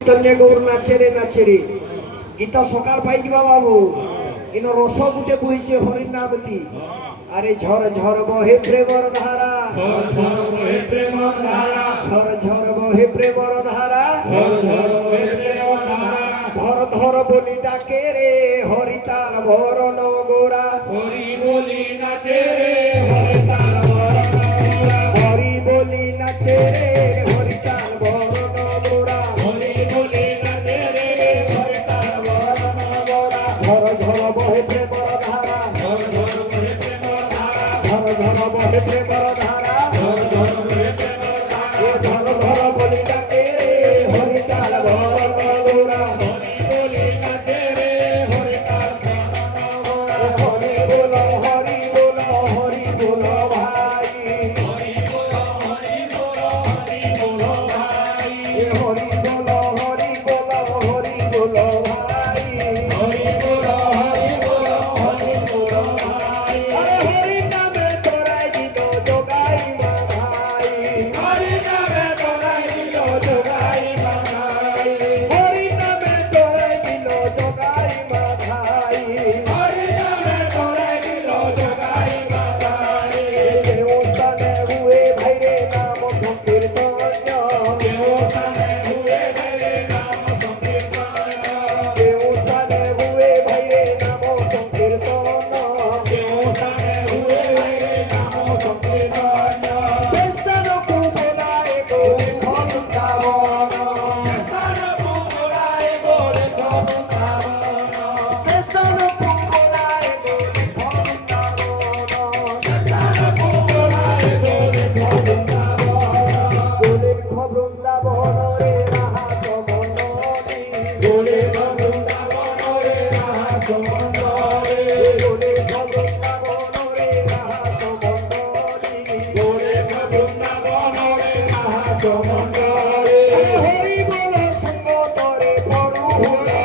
চৈতন্য গৌর নাচেরে নাচেরে গীতা সকাল পাই যা বাবু ইন রস গুটে বইছে হরিণ নামতি আরে ঝর ঝর বহে প্রেমর ধারা ঝর ঝর বহে প্রেমর ধারা ঝর ঝর বহে প্রেমর ধারা ঝর ঝর বহে প্রেমর ধারা ধর ধর বলি ডাকে রে হরিতাল ভরণ গোরা হরি বলি নাচে রে হরিতাল বরণ গোরা হরি বলি নাচে রে হরিতাল ভরণ গোরা হরি বলি নাচে রে হরিতাল বরণ গোরা ঝর ঝর বহে প্রেমর ধারা ঝর ঝর বহে প্রেমর ধারা ঝর ঝর বহে প্রেমর ধারা ঝর ঝর বহে প্রেমর ধারা ধর ধর বলি ডাকে রে হরিতাল ভরণ গোরা হরি বলি নাচে রে হরিতাল বরণ গোরা হরি বলো ভাই হরি বলো হরি বলো হরি বলো ভাই হরি বলো ভাই হরি বলো হরি বলো হরি বলো ভাই আরে হরি নামে তোরাই দিল যোগাই মা ভাই হরি নামে তোরাই দিল যোগাই বাঙাই হরি নামে তোরাই দিল যোগাই মা ভাই হরি নামে তোরাই দিল যোগাই বাঙাই দেবতানে হুয়ে ভাইরে নাম সংকীর্তন দেবতানে হুয়ে ভাইরে নাম সংকীর্তন দেবতানে হুয়ে ভাইরে নাম সংকীর্তন দেবতানে হুয়ে ভাইরে নাম সংকীর্তন চেষ্টার কুবলায় গো ভক্তাবন তার বুকুরায় গোরে সবতাবন চেষ্টার কুবলায় গো ভক্তাবন তার বুকুরায় গোরে সবতাবন গোলে বৃন্দাবন রে রাহাত মন্ডলী গোরে বৃন্দাবন রে রাহাত মন্ডলে গোলে বৃন্দাবন রে রাহাত মন্ডলী গোরে বৃন্দাবন রে রাহাত মন্ডলে হরি বল সুন্দরে পড়ু হরি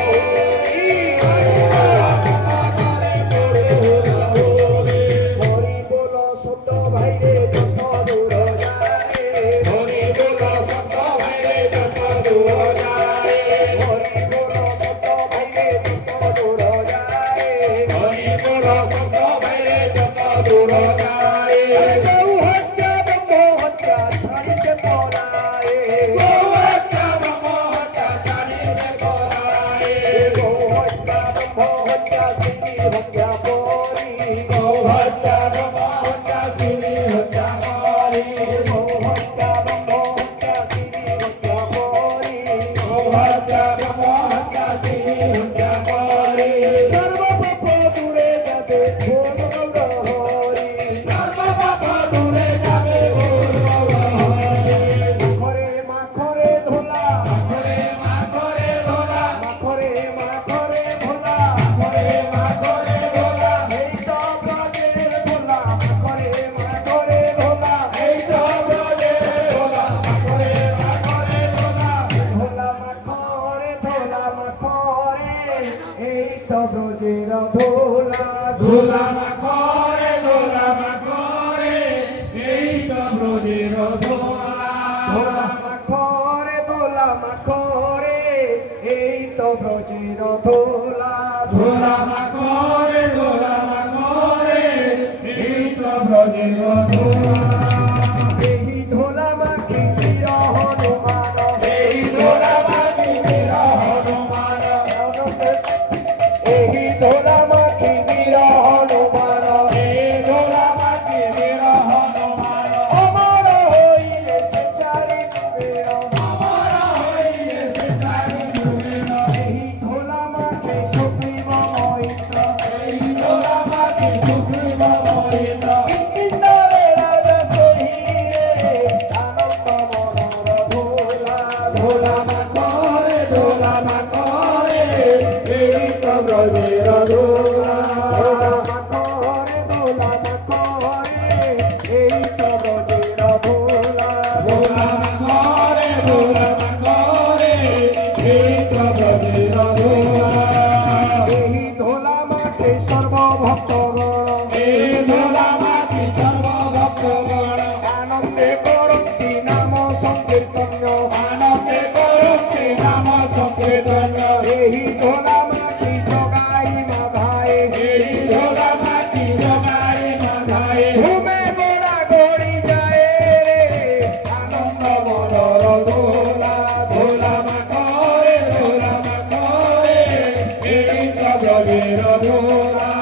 হরি বল সত্য ভাইরে যত দূর যায় হরি বল সত্য ভাইরে যত দূর যায় হরি বল সত্য ভাইরে যত দূর যায় হরি বল সত্য ভাইরে যত দূর যায় গৌ হত্যা ব্রহ্ম হত্যা ছাড়িতে পড়ায় গৌ হত্যা ব্রহ্ম হত্যা ছাড়িতে পড়ায় গৌ হত্যা ব্রহ্ম হত্যা তিনি হত্যা করি গৌ হত্যা ব্রহ্ম হত্যা তিনি হত্যা করি গৌ হত্যা ব্রহ্ম হত্যা তিনি হত্যা করি গৌ হত্যা ব্রহ্ম হত্যা তিনি হত্যা করি সর্বপাপ দূরে যাবে ভোগ হরি সর্বপাপ দূরে যাবে ভূর্ভুব হরি মাখরে মাখরে ধোলা হরে মা করে ধরা মাখরে মাখরে ধোলা হরে মা করে ধরা এই তো ব্রজের ধোলা মাখরে মাখরে ধোলা এই তো ব্রজে ধরা করে মা করে ধরা ধোলা মাখরে ধোলা মাখরে এই তো ব্রজের ধোলা ধুলা মা করে ধুলা মা করে এই তো ব্রজের ধরা ধোলা মাখরে ধোলা মাখরে এই তো ব্রজের ধোলা ধুলা মা করে ধুলা মা করে এই তো ব্রজের ধরা এই ধোলা মাখি চির হনুমান এই ধুলা মাটি বীর হনুমান এই ধোলা মাখি বীর হনুমান এই ধুলা মাটি বীর হনুমান অমর হইলে সে চারি যুগের আমার হইছে তারি ধুলেন এই ধোলা মাখি সুগ্রীব মহিন্দ্র এই ধুলা মাটি সুগ্রীব মহিন্দ্র ইন্দ্রে রাজা সহিরে আনন্দ মনোর ধোলা ধুলা মা করে ধুলা মা করে এই তো ব্রজের ধরা ধোলা মাখরে ধোলা মাখরে এই তো ব্রজের ধোলা ধুলা মা করে ধুলা মা করে এই তো ব্রজের ধরা এই ধোলা মাঠে সর্বভক্তগণ এই ধুলা মাটি সর্বভক্তগণ আনন্দে করন্তি নাম সংকীর্তন আনন্দে করুছি নাম চৈতন্য এই ধরা মাটি জগাই মাধায় এই ধরা মাটি জগাই মাধায় ঘুমে গোড়া গড়ি যায় রে আনন্দ মনর দোলা দোলা মাখরে এই তো ব্রজের দোলা